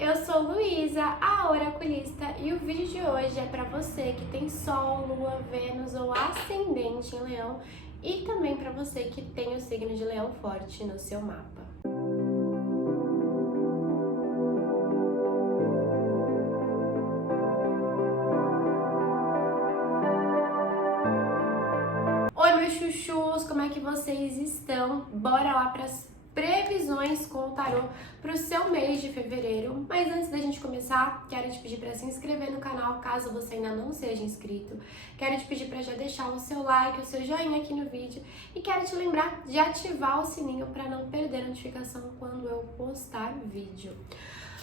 eu sou Luísa, a oraculista, e o vídeo de hoje é para você que tem Sol, Lua, Vênus ou Ascendente em Leão e também para você que tem o signo de Leão forte no seu mapa. Oi, meus chuchus, como é que vocês estão? Bora lá para as previsões com o tarô para o seu mês de fevereiro. Mas antes da gente começar, quero te pedir para se inscrever no canal, caso você ainda não seja inscrito. Quero te pedir para já deixar o seu like, o seu joinha aqui no vídeo. E quero te lembrar de ativar o sininho para não perder a notificação quando eu postar vídeo.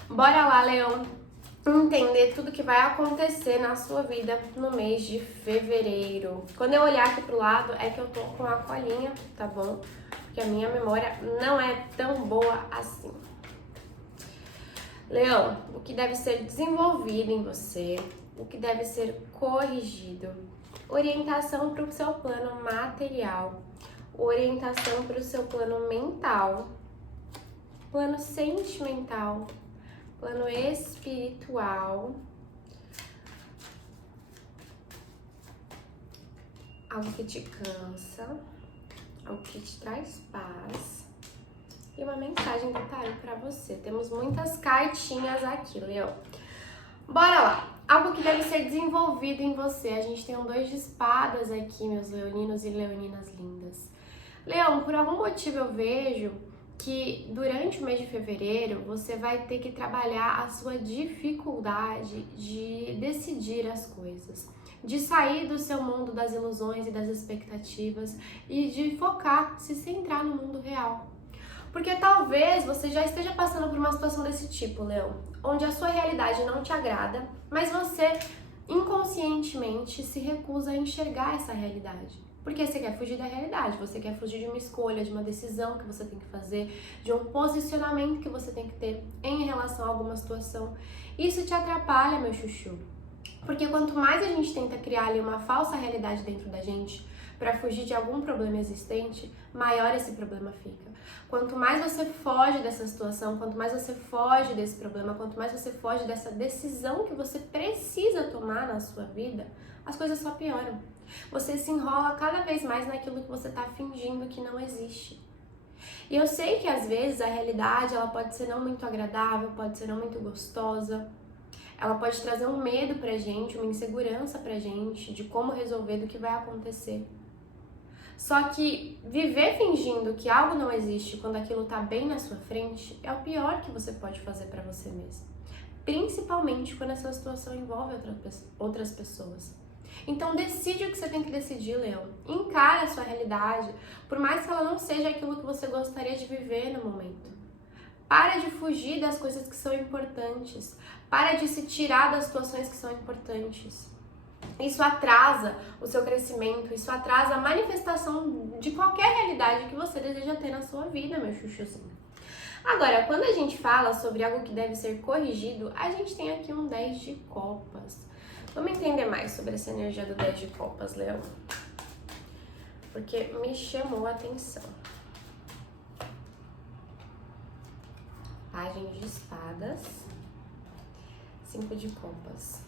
Bora lá, Leão! Entender tudo que vai acontecer na sua vida no mês de fevereiro. Quando eu olhar aqui pro lado, é que eu tô com a colinha, tá bom? Porque a minha memória não é tão boa assim. Leão, o que deve ser desenvolvido em você, o que deve ser corrigido, orientação para o seu plano material, orientação para o seu plano mental, plano sentimental, plano espiritual, algo que te cansa, algo que te traz paz e uma mensagem do tarô para você. Temos muitas cartinhas aqui, Leão. Bora lá! Algo que deve ser desenvolvido em você. A gente tem um 2 de espadas aqui, meus leoninos e leoninas lindas. Leão, por algum motivo eu vejo que durante o mês de fevereiro você vai ter que trabalhar a sua dificuldade de decidir as coisas, de sair do seu mundo das ilusões e das expectativas e de focar, se centrar no mundo real. Porque talvez você já esteja passando por uma situação desse tipo, Leão, onde a sua realidade não te agrada, mas você inconscientemente se recusa a enxergar essa realidade. Porque você quer fugir da realidade, você quer fugir de uma escolha, de uma decisão que você tem que fazer, de um posicionamento que você tem que ter em relação a alguma situação. Isso te atrapalha, meu chuchu. Porque quanto mais a gente tenta criar ali uma falsa realidade dentro da gente para fugir de algum problema existente, maior esse problema fica. Quanto mais você foge dessa situação, quanto mais você foge desse problema, quanto mais você foge dessa decisão que você precisa tomar na sua vida, as coisas só pioram. Você se enrola cada vez mais naquilo que você está fingindo que não existe. E eu sei que às vezes a realidade ela pode ser não muito agradável, pode ser não muito gostosa, ela pode trazer um medo pra gente, uma insegurança pra gente de como resolver, do que vai acontecer. Só que viver fingindo que algo não existe quando aquilo tá bem na sua frente é o pior que você pode fazer pra você mesmo. Principalmente quando essa situação envolve outras pessoas. Então decide o que você tem que decidir, Leão. Encara a sua realidade, por mais que ela não seja aquilo que você gostaria de viver no momento. Para de fugir das coisas que são importantes. Para de se tirar das situações que são importantes. Isso atrasa o seu crescimento, isso atrasa a manifestação de qualquer realidade que você deseja ter na sua vida, meu chuchuzinho. Agora, quando a gente fala sobre algo que deve ser corrigido, a gente tem aqui um 10 de copas. Vamos entender mais sobre essa energia do 10 de copas, Leão. Porque me chamou a atenção. Pagem de espadas. 5 de copas.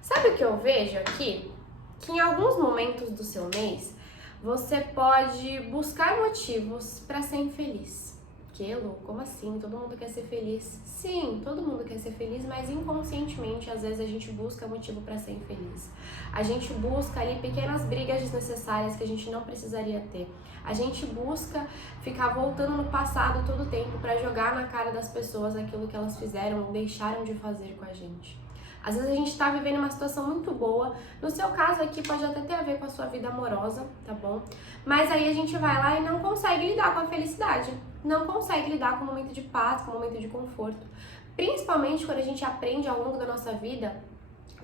Sabe o que eu vejo aqui? Que em alguns momentos do seu mês, você pode buscar motivos para ser infeliz. Que, Lu, como assim? Todo mundo quer ser feliz? Sim, todo mundo quer ser feliz, mas inconscientemente, às vezes, a gente busca motivo para ser infeliz. A gente busca ali pequenas brigas desnecessárias que a gente não precisaria ter. A gente busca ficar voltando no passado todo o tempo para jogar na cara das pessoas aquilo que elas fizeram ou deixaram de fazer com a gente. Às vezes a gente tá vivendo uma situação muito boa, no seu caso aqui pode até ter a ver com a sua vida amorosa, tá bom? Mas aí a gente vai lá e não consegue lidar com a felicidade, não consegue lidar com o momento de paz, com o momento de conforto. Principalmente quando a gente aprende ao longo da nossa vida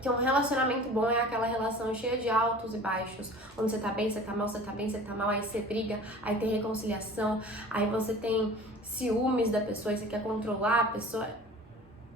que um relacionamento bom é aquela relação cheia de altos e baixos, onde você tá bem, você tá mal, você tá bem, você tá mal, aí você briga, aí tem reconciliação, aí você tem ciúmes da pessoa e você quer controlar a pessoa.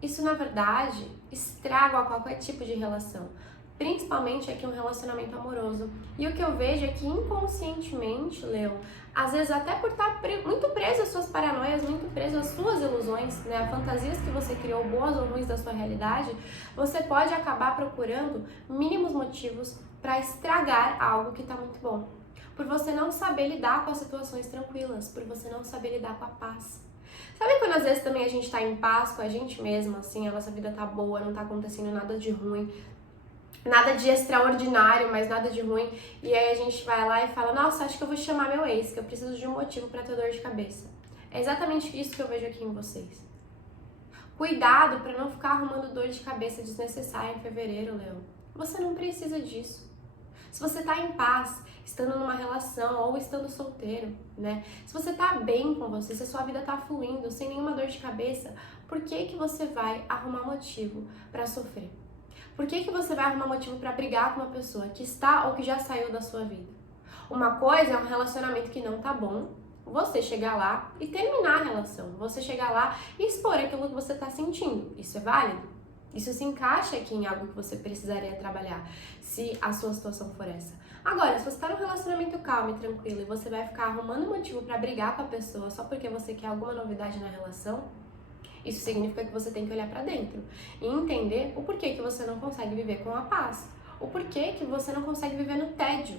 Isso, na verdade, estraga qualquer tipo de relação. principalmente aqui um relacionamento amoroso. E o que eu vejo é que inconscientemente, Leão, às vezes até por estar muito preso às suas paranoias, muito preso às suas ilusões, né, a fantasias que você criou, boas ou ruins da sua realidade, você pode acabar procurando mínimos motivos para estragar algo que está muito bom. Por você não saber lidar com as situações tranquilas, por você não saber lidar com a paz. Sabe quando às vezes também a gente tá em paz com a gente mesmo, assim, a nossa vida tá boa, não tá acontecendo nada de ruim, nada de extraordinário, mas nada de ruim, e aí a gente vai lá e fala, nossa, acho que eu vou chamar meu ex, que eu preciso de um motivo pra ter dor de cabeça. É exatamente isso que eu vejo aqui em vocês. Cuidado pra não ficar arrumando dor de cabeça desnecessária em fevereiro, Leão. Você não precisa disso. Se você tá em paz, estando numa relação ou estando solteiro, né? Se você tá bem com você, se a sua vida tá fluindo, sem nenhuma dor de cabeça, por que você vai arrumar motivo pra sofrer? Por que você vai arrumar motivo pra brigar com uma pessoa que está ou que já saiu da sua vida? Uma coisa é um relacionamento que não tá bom, você chegar lá e terminar a relação, você chegar lá e expor aquilo que você tá sentindo. Isso é válido? Isso se encaixa aqui em algo que você precisaria trabalhar, se a sua situação for essa. Agora, se você tá num relacionamento calmo e tranquilo e você vai ficar arrumando motivo pra brigar com a pessoa só porque você quer alguma novidade na relação, isso significa que você tem que olhar pra dentro e entender o porquê que você não consegue viver com a paz, o porquê que você não consegue viver no tédio.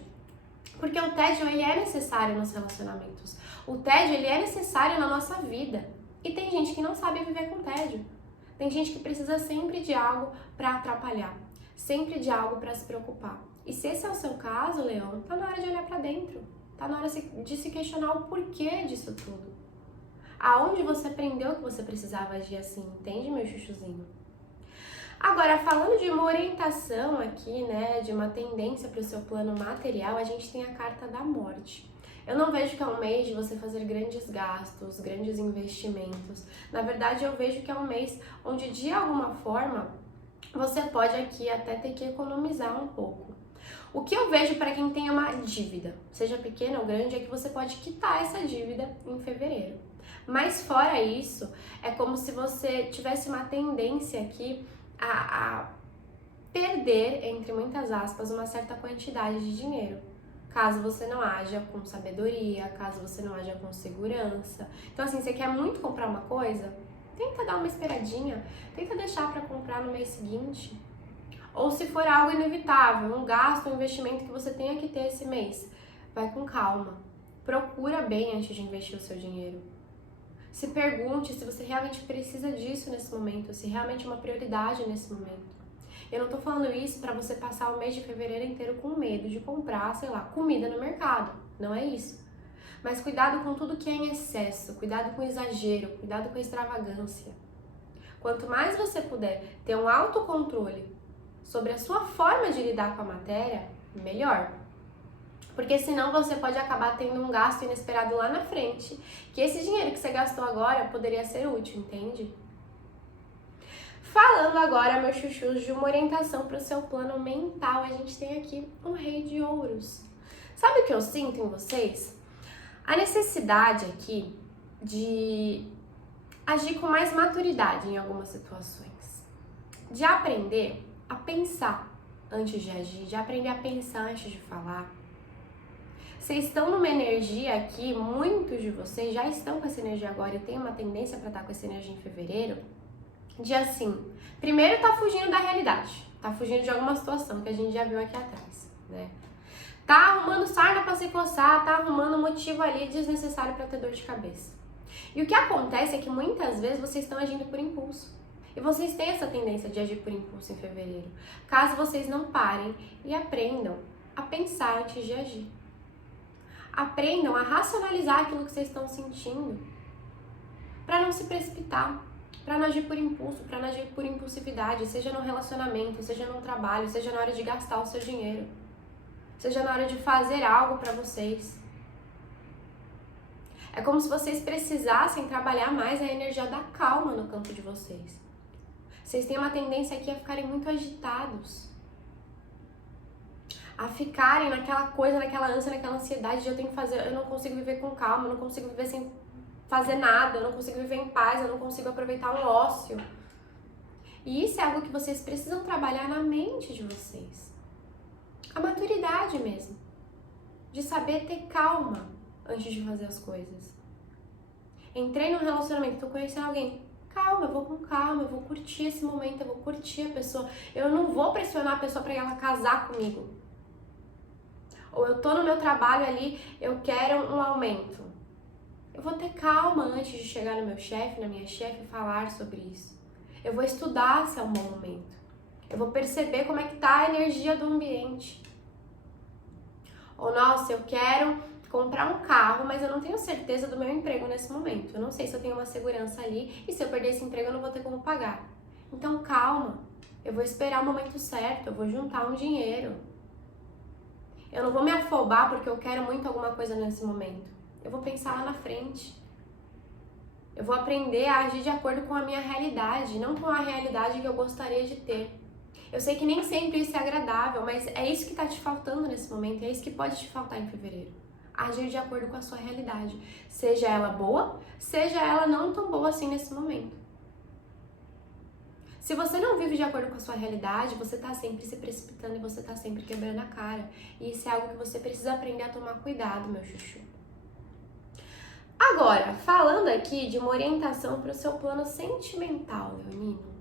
Porque o tédio, ele é necessário nos relacionamentos. O tédio, ele é necessário na nossa vida. E tem gente que não sabe viver com tédio. Tem gente que precisa sempre de algo para atrapalhar, sempre de algo para se preocupar. E se esse é o seu caso, Leão, tá na hora de olhar para dentro. Tá na hora de se questionar o porquê disso tudo. Aonde você aprendeu que você precisava agir assim, entende, meu chuchuzinho? Agora, falando de uma orientação aqui, né, de uma tendência para o seu plano material, a gente tem a carta da morte. Eu não vejo que é um mês de você fazer grandes gastos, grandes investimentos. Na verdade, eu vejo que é um mês onde, de alguma forma, você pode aqui até ter que economizar um pouco. O que eu vejo para quem tem uma dívida, seja pequena ou grande, é que você pode quitar essa dívida em fevereiro. Mas fora isso, é como se você tivesse uma tendência aqui a perder, entre muitas aspas, uma certa quantidade de dinheiro. Caso você não haja com sabedoria, caso você não haja com segurança. Então assim, você quer muito comprar uma coisa? Tenta dar uma esperadinha, tenta deixar para comprar no mês seguinte. Ou se for algo inevitável, um gasto, um investimento que você tenha que ter esse mês, vai com calma. Procura bem antes de investir o seu dinheiro. Se pergunte se você realmente precisa disso nesse momento, se realmente é uma prioridade nesse momento. Eu não tô falando isso pra você passar o mês de fevereiro inteiro com medo de comprar, sei lá, comida no mercado. Não é isso. Mas cuidado com tudo que é em excesso, cuidado com o exagero, cuidado com a extravagância. Quanto mais você puder ter um autocontrole sobre a sua forma de lidar com a matéria, melhor. Porque senão você pode acabar tendo um gasto inesperado lá na frente, que esse dinheiro que você gastou agora poderia ser útil, entende? Falando agora, meus chuchus, de uma orientação para o seu plano mental, a gente tem aqui um Rei de Ouros. Sabe o que eu sinto em vocês? A necessidade aqui de agir com mais maturidade em algumas situações. De aprender a pensar antes de agir, de aprender a pensar antes de falar. Vocês estão numa energia aqui, muitos de vocês já estão com essa energia agora e tem uma tendência para estar com essa energia em fevereiro, de assim, primeiro tá fugindo da realidade, tá fugindo de alguma situação que a gente já viu aqui atrás, né? Tá arrumando sarna para se coçar, tá arrumando motivo ali desnecessário para ter dor de cabeça. E o que acontece é que muitas vezes vocês estão agindo por impulso. E vocês têm essa tendência de agir por impulso em fevereiro, caso vocês não parem e aprendam a pensar antes de agir. Aprendam a racionalizar aquilo que vocês estão sentindo, para não se precipitar, para não agir por impulso, para não agir por impulsividade, seja no relacionamento, seja no trabalho, seja na hora de gastar o seu dinheiro, seja na hora de fazer algo para vocês. É como se vocês precisassem trabalhar mais a energia da calma no campo de vocês. Vocês têm uma tendência aqui a ficarem muito agitados, a ficarem naquela coisa, naquela ânsia, naquela ansiedade de eu tenho que fazer, eu não consigo viver com calma, eu não consigo viver sem fazer nada, eu não consigo viver em paz, eu não consigo aproveitar um ócio. E isso é algo que vocês precisam trabalhar na mente de vocês. A maturidade mesmo. De saber ter calma antes de fazer as coisas. Entrei num relacionamento, tô conhecendo alguém. Calma, eu vou com calma, eu vou curtir esse momento, eu vou curtir a pessoa. Eu não vou pressionar a pessoa para ela casar comigo. Ou eu tô no meu trabalho ali, eu quero um aumento. Eu vou ter calma antes de chegar no meu chefe, na minha chefe e falar sobre isso. Eu vou estudar se é um bom momento. Eu vou perceber como é que tá a energia do ambiente. Ou, nossa, eu quero comprar um carro, mas eu não tenho certeza do meu emprego nesse momento. Eu não sei se eu tenho uma segurança ali e se eu perder esse emprego eu não vou ter como pagar. Então, calma. Eu vou esperar o momento certo, eu vou juntar um dinheiro. Eu não vou me afobar porque eu quero muito alguma coisa nesse momento. Eu vou pensar lá na frente. Eu vou aprender a agir de acordo com a minha realidade, não com a realidade que eu gostaria de ter. Eu sei que nem sempre isso é agradável, mas é isso que está te faltando nesse momento, é isso que pode te faltar em fevereiro. Agir de acordo com a sua realidade. Seja ela boa, seja ela não tão boa assim nesse momento. Se você não vive de acordo com a sua realidade, você está sempre se precipitando e você está sempre quebrando a cara. E isso é algo que você precisa aprender a tomar cuidado, meu chuchu. Agora, falando aqui de uma orientação para o seu plano sentimental, leonino.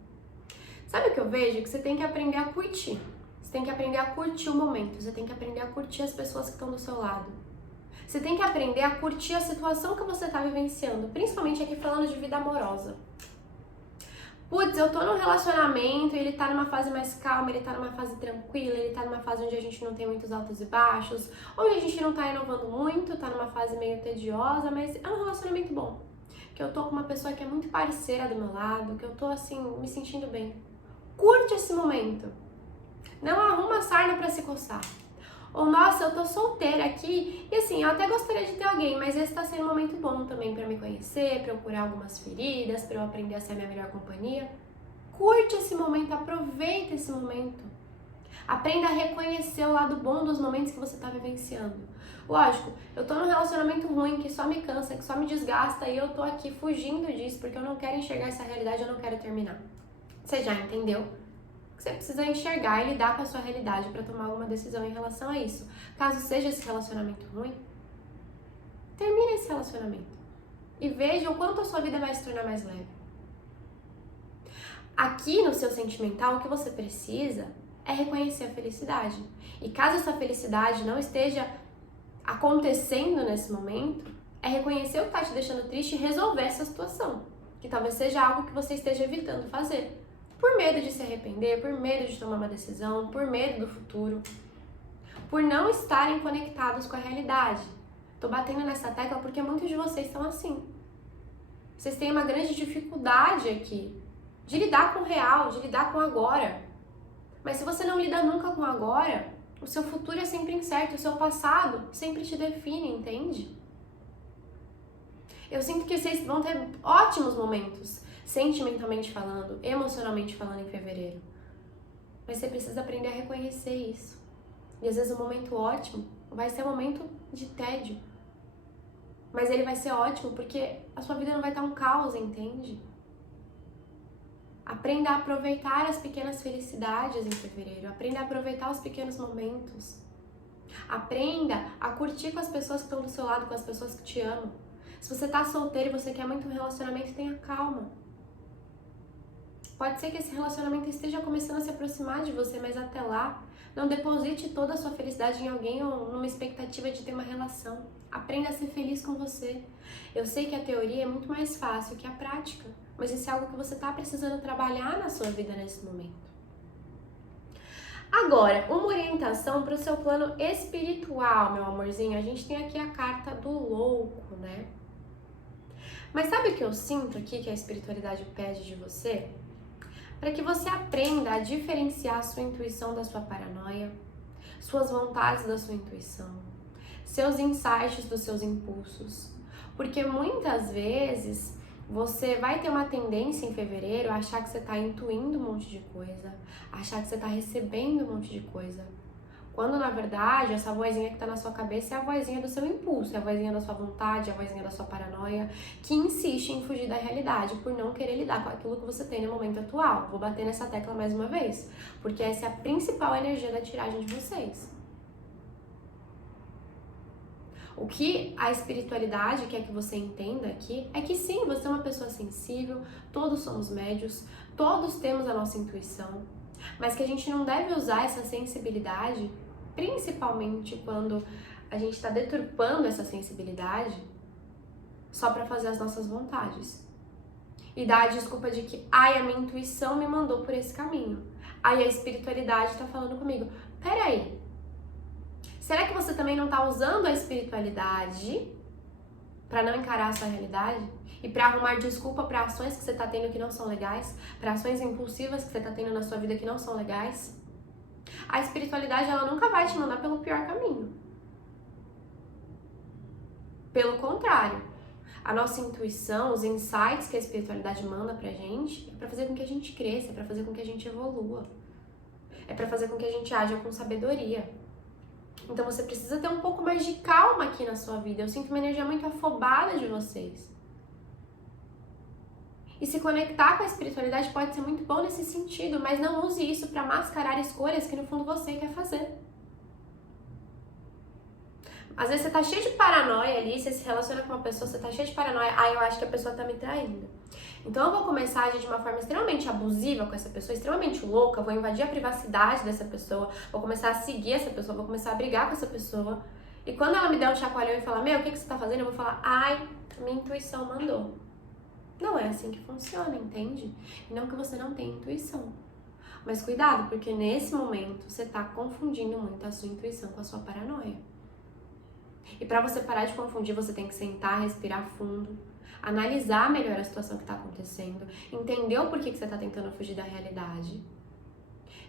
Sabe o que eu vejo? Que você tem que aprender a curtir. Você tem que aprender a curtir o momento. Você tem que aprender a curtir as pessoas que estão do seu lado. Você tem que aprender a curtir a situação que você está vivenciando. Principalmente aqui falando de vida amorosa. Putz, eu tô num relacionamento e ele tá numa fase mais calma, ele tá numa fase tranquila, ele tá numa fase onde a gente não tem muitos altos e baixos, onde a gente não tá inovando muito, tá numa fase meio tediosa, mas é um relacionamento bom. Que eu tô com uma pessoa que é muito parceira do meu lado, que eu tô assim, me sentindo bem. Curte esse momento. Não arruma sarna pra se coçar. Ou, nossa, eu tô solteira aqui e assim, eu até gostaria de ter alguém, mas esse tá sendo um momento bom também pra me conhecer, pra eu curar algumas feridas, pra eu aprender a ser a minha melhor companhia. Curte esse momento, aproveita esse momento. Aprenda a reconhecer o lado bom dos momentos que você tá vivenciando. Lógico, eu tô num relacionamento ruim, que só me cansa, que só me desgasta e eu tô aqui fugindo disso porque eu não quero enxergar essa realidade, eu não quero terminar. Você já entendeu? Você precisa enxergar e lidar com a sua realidade para tomar alguma decisão em relação a isso. Caso seja esse relacionamento ruim, termine esse relacionamento e veja o quanto a sua vida vai se tornar mais leve. Aqui no seu sentimental, o que você precisa é reconhecer a felicidade. E caso essa felicidade não esteja acontecendo nesse momento, é reconhecer o que está te deixando triste e resolver essa situação, que talvez seja algo que você esteja evitando fazer. Por medo de se arrepender, por medo de tomar uma decisão, por medo do futuro, por não estarem conectados com a realidade. Tô batendo nessa tecla porque muitos de vocês estão assim. Vocês têm uma grande dificuldade aqui de lidar com o real, de lidar com o agora. Mas se você não lida nunca com o agora, o seu futuro é sempre incerto, o seu passado sempre te define, entende? Eu sinto que vocês vão ter ótimos momentos, sentimentalmente falando, emocionalmente falando em fevereiro. Mas você precisa aprender a reconhecer isso. E às vezes o momento ótimo vai ser um momento de tédio. Mas ele vai ser ótimo porque a sua vida não vai estar um caos, entende? Aprenda a aproveitar as pequenas felicidades em fevereiro. Aprenda a aproveitar os pequenos momentos. Aprenda a curtir com as pessoas que estão do seu lado, com as pessoas que te amam. Se você tá solteiro e você quer muito um relacionamento, tenha calma. Pode ser que esse relacionamento esteja começando a se aproximar de você, mas até lá, não deposite toda a sua felicidade em alguém ou numa expectativa de ter uma relação. Aprenda a ser feliz com você. Eu sei que a teoria é muito mais fácil que a prática, mas isso é algo que você está precisando trabalhar na sua vida nesse momento. Agora, uma orientação para o seu plano espiritual, meu amorzinho. A gente tem aqui a carta do louco, né? Mas sabe o que eu sinto aqui que a espiritualidade pede de você? Para que você aprenda a diferenciar a sua intuição da sua paranoia, suas vontades da sua intuição, seus insights dos seus impulsos. Porque muitas vezes você vai ter uma tendência em fevereiro a achar que você está intuindo um monte de coisa, achar que você está recebendo um monte de coisa. Quando, na verdade, essa vozinha que tá na sua cabeça é a vozinha do seu impulso, é a vozinha da sua vontade, é a vozinha da sua paranoia, que insiste em fugir da realidade por não querer lidar com aquilo que você tem no momento atual. Vou bater nessa tecla mais uma vez, porque essa é a principal energia da tiragem de vocês. O que a espiritualidade quer que você entenda aqui é que sim, você é uma pessoa sensível, todos somos médios, todos temos a nossa intuição, mas que a gente não deve usar essa sensibilidade, principalmente quando a gente está deturpando essa sensibilidade, só para fazer as nossas vontades. E dar a desculpa de que, ai, a minha intuição me mandou por esse caminho. Aí a espiritualidade está falando comigo, peraí, será que você também não está usando a espiritualidade para não encarar a sua realidade? E para arrumar desculpa para ações que você está tendo que não são legais? Para ações impulsivas que você está tendo na sua vida que não são legais? A espiritualidade, ela nunca vai te mandar pelo pior caminho. Pelo contrário, a nossa intuição, os insights que a espiritualidade manda pra gente, é para fazer com que a gente cresça, é para fazer com que a gente evolua. É para fazer com que a gente haja com sabedoria. Então você precisa ter um pouco mais de calma aqui na sua vida. Eu sinto uma energia muito afobada de vocês. E se conectar com a espiritualidade pode ser muito bom nesse sentido, mas não use isso para mascarar escolhas que no fundo você quer fazer. Às vezes você tá cheio de paranoia ali, você se relaciona com uma pessoa, você tá cheio de paranoia, eu acho que a pessoa tá me traindo. Então eu vou começar a agir de uma forma extremamente abusiva com essa pessoa, extremamente louca, vou invadir a privacidade dessa pessoa, vou começar a seguir essa pessoa, vou começar a brigar com essa pessoa. E quando ela me der um chacoalhão e falar, meu, o que você tá fazendo? Eu vou falar, ai, minha intuição mandou. Não é assim que funciona, entende? E não que você não tenha intuição. Mas cuidado, porque nesse momento você tá confundindo muito a sua intuição com a sua paranoia. E para você parar de confundir, você tem que sentar, respirar fundo, analisar melhor a situação que está acontecendo, entender o porquê que você está tentando fugir da realidade.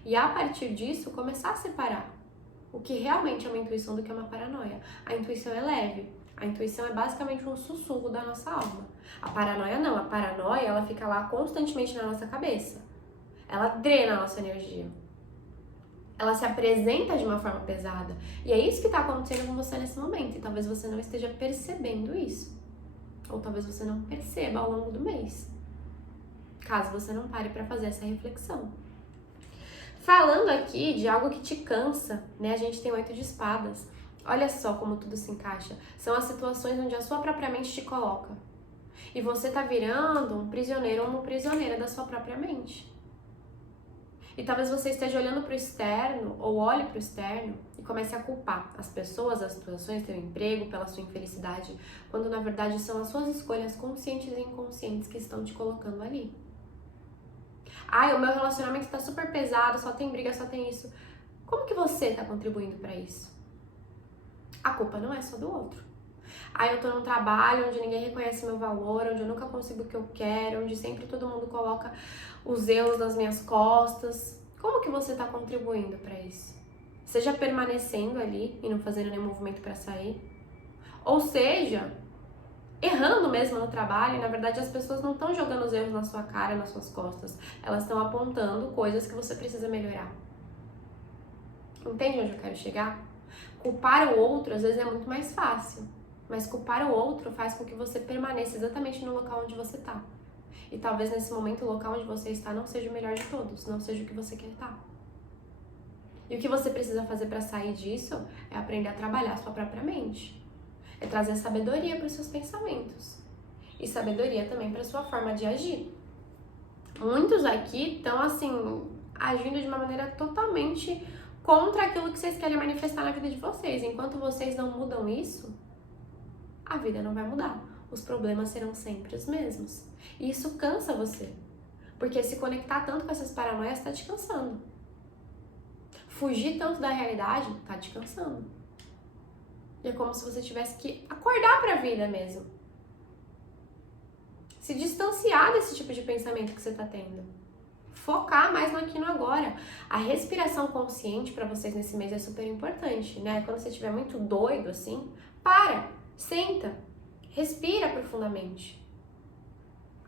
E a partir disso, começar a separar o que realmente é uma intuição do que é uma paranoia. A intuição é leve. A intuição é basicamente um sussurro da nossa alma. A paranoia não. A paranoia, ela fica lá constantemente na nossa cabeça. Ela drena a nossa energia. Ela se apresenta de uma forma pesada. E é isso que está acontecendo com você nesse momento. E talvez você não esteja percebendo isso. Ou talvez você não perceba ao longo do mês. Caso você não pare para fazer essa reflexão. Falando aqui de algo que te cansa, né? A gente tem 8 de espadas. Olha só como tudo se encaixa. São as situações onde a sua própria mente te coloca. E você tá virando um prisioneiro ou uma prisioneira da sua própria mente. E talvez você esteja olhando para o externo, ou olhe para o externo, e comece a culpar as pessoas, as situações, seu emprego, pela sua infelicidade, quando na verdade são as suas escolhas conscientes e inconscientes que estão te colocando ali. O meu relacionamento está super pesado, só tem briga, só tem isso. Como que você está contribuindo para isso? A culpa não é só do outro. Eu tô num trabalho onde ninguém reconhece meu valor, onde eu nunca consigo o que eu quero, onde sempre todo mundo coloca os erros nas minhas costas. Como que você tá contribuindo para isso? Seja permanecendo ali e não fazendo nenhum movimento para sair, ou seja, errando mesmo no trabalho, e na verdade as pessoas não estão jogando os erros na sua cara, nas suas costas, elas estão apontando coisas que você precisa melhorar. Entende onde eu quero chegar? Culpar o outro às vezes é muito mais fácil, mas culpar o outro faz com que você permaneça exatamente no local onde você está. E talvez nesse momento o local onde você está não seja o melhor de todos, não seja o que você quer estar. E o que você precisa fazer para sair disso é aprender a trabalhar a sua própria mente. É trazer sabedoria para os seus pensamentos. E sabedoria também para a sua forma de agir. Muitos aqui estão, assim, agindo de uma maneira totalmente contra aquilo que vocês querem manifestar na vida de vocês. Enquanto vocês não mudam isso, a vida não vai mudar. Os problemas serão sempre os mesmos. E isso cansa você. Porque se conectar tanto com essas paranoias está te cansando. Fugir tanto da realidade está te cansando. E é como se você tivesse que acordar para a vida mesmo. Se distanciar desse tipo de pensamento que você está tendo. Focar mais no aqui e no agora. A respiração consciente para vocês nesse mês é super importante, né? Quando você estiver muito doido assim, senta, respira profundamente.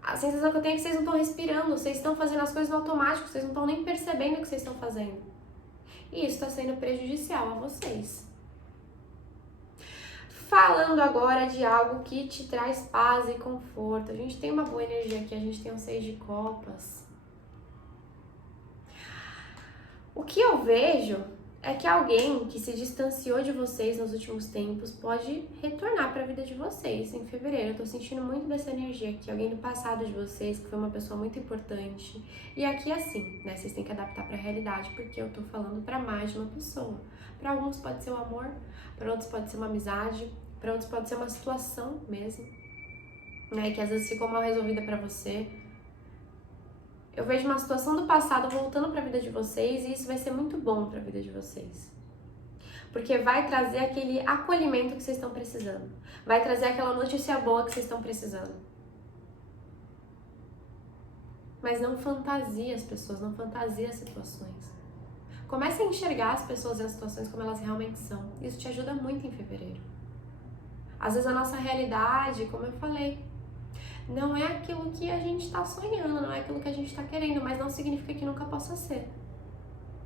A sensação que eu tenho é que vocês não estão respirando, vocês estão fazendo as coisas no automático, vocês não estão nem percebendo o que vocês estão fazendo. e isso está sendo prejudicial a vocês. Falando agora de algo que te traz paz e conforto. A gente tem uma boa energia aqui, a gente tem um 6 de copas. O que eu vejo é que alguém que se distanciou de vocês nos últimos tempos pode retornar para a vida de vocês em fevereiro. Eu tô sentindo muito dessa energia aqui, alguém do passado de vocês, que foi uma pessoa muito importante. E aqui assim, né, vocês têm que adaptar para a realidade, porque eu tô falando para mais de uma pessoa. Para alguns pode ser o amor, para outros pode ser uma amizade, para outros pode ser uma situação mesmo, né, que às vezes ficou mal resolvida para você. Eu vejo uma situação do passado voltando para a vida de vocês e isso vai ser muito bom para a vida de vocês. Porque vai trazer aquele acolhimento que vocês estão precisando. Vai trazer aquela notícia boa que vocês estão precisando. Mas não fantasia as pessoas, não fantasia as situações. Comece a enxergar as pessoas e as situações como elas realmente são. Isso te ajuda muito em fevereiro. Às vezes a nossa realidade, como eu falei, não é aquilo que a gente está sonhando, não é aquilo que a gente está querendo, mas não significa que nunca possa ser.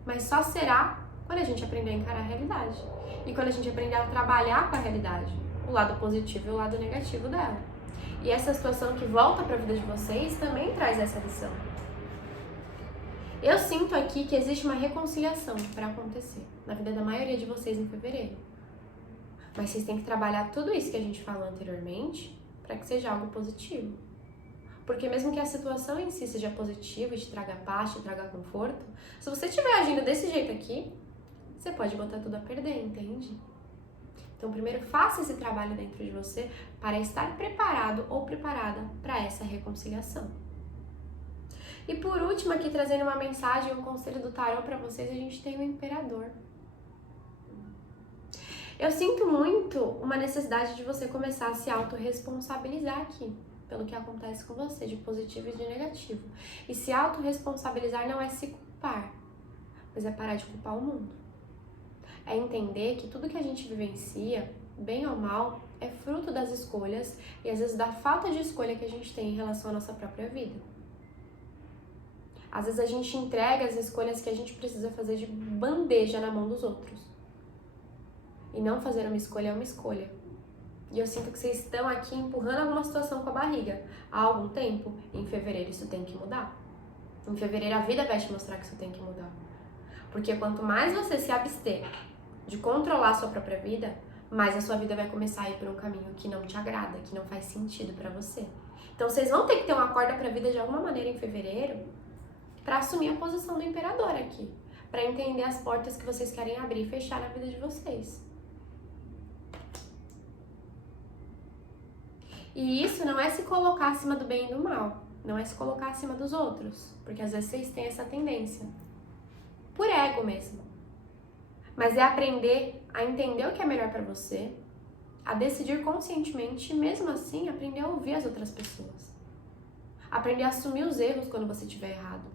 Mas só será quando a gente aprender a encarar a realidade. E quando a gente aprender a trabalhar com a realidade, o lado positivo e o lado negativo dela. E essa situação que volta para a vida de vocês também traz essa lição. Eu sinto aqui que existe uma reconciliação para acontecer na vida da maioria de vocês em fevereiro. Mas vocês têm que trabalhar tudo isso que a gente falou anteriormente para que seja algo positivo. Porque mesmo que a situação em si seja positiva e te traga paz, te traga conforto, se você estiver agindo desse jeito aqui, você pode botar tudo a perder, entende? Então primeiro faça esse trabalho dentro de você para estar preparado ou preparada para essa reconciliação. E por último aqui trazendo uma mensagem, um conselho do tarô para vocês, a gente tem o Imperador. Eu sinto muito uma necessidade de você começar a se autorresponsabilizar aqui, pelo que acontece com você, de positivo e de negativo. E se autorresponsabilizar não é se culpar, mas é parar de culpar o mundo. É entender que tudo que a gente vivencia, bem ou mal, é fruto das escolhas e às vezes da falta de escolha que a gente tem em relação à nossa própria vida. Às vezes a gente entrega as escolhas que a gente precisa fazer de bandeja na mão dos outros. E não fazer uma escolha é uma escolha. E eu sinto que vocês estão aqui empurrando alguma situação com a barriga há algum tempo. E em fevereiro isso tem que mudar. Em fevereiro a vida vai te mostrar que isso tem que mudar. Porque quanto mais você se abster de controlar a sua própria vida, mais a sua vida vai começar a ir por um caminho que não te agrada, que não faz sentido pra você. Então vocês vão ter que ter uma corda pra vida de alguma maneira em fevereiro pra assumir a posição do imperador aqui. Pra entender as portas que vocês querem abrir e fechar na vida de vocês. E isso não é se colocar acima do bem e do mal, não é se colocar acima dos outros, porque às vezes vocês têm essa tendência, por ego mesmo. Mas é aprender a entender o que é melhor pra você, a decidir conscientemente e mesmo assim aprender a ouvir as outras pessoas. Aprender a assumir os erros quando você estiver errado.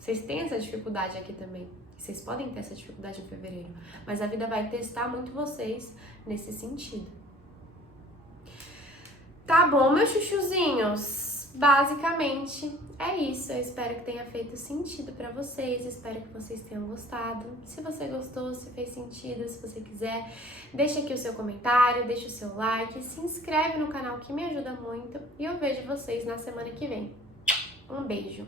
Vocês têm essa dificuldade aqui também, vocês podem ter essa dificuldade em fevereiro, mas a vida vai testar muito vocês nesse sentido. Tá bom, meus chuchuzinhos? Basicamente é isso. Eu espero que tenha feito sentido pra vocês. Espero que vocês tenham gostado. Se você gostou, se fez sentido, se você quiser, deixa aqui o seu comentário, deixa o seu like, se inscreve no canal que me ajuda muito. E eu vejo vocês na semana que vem. Um beijo!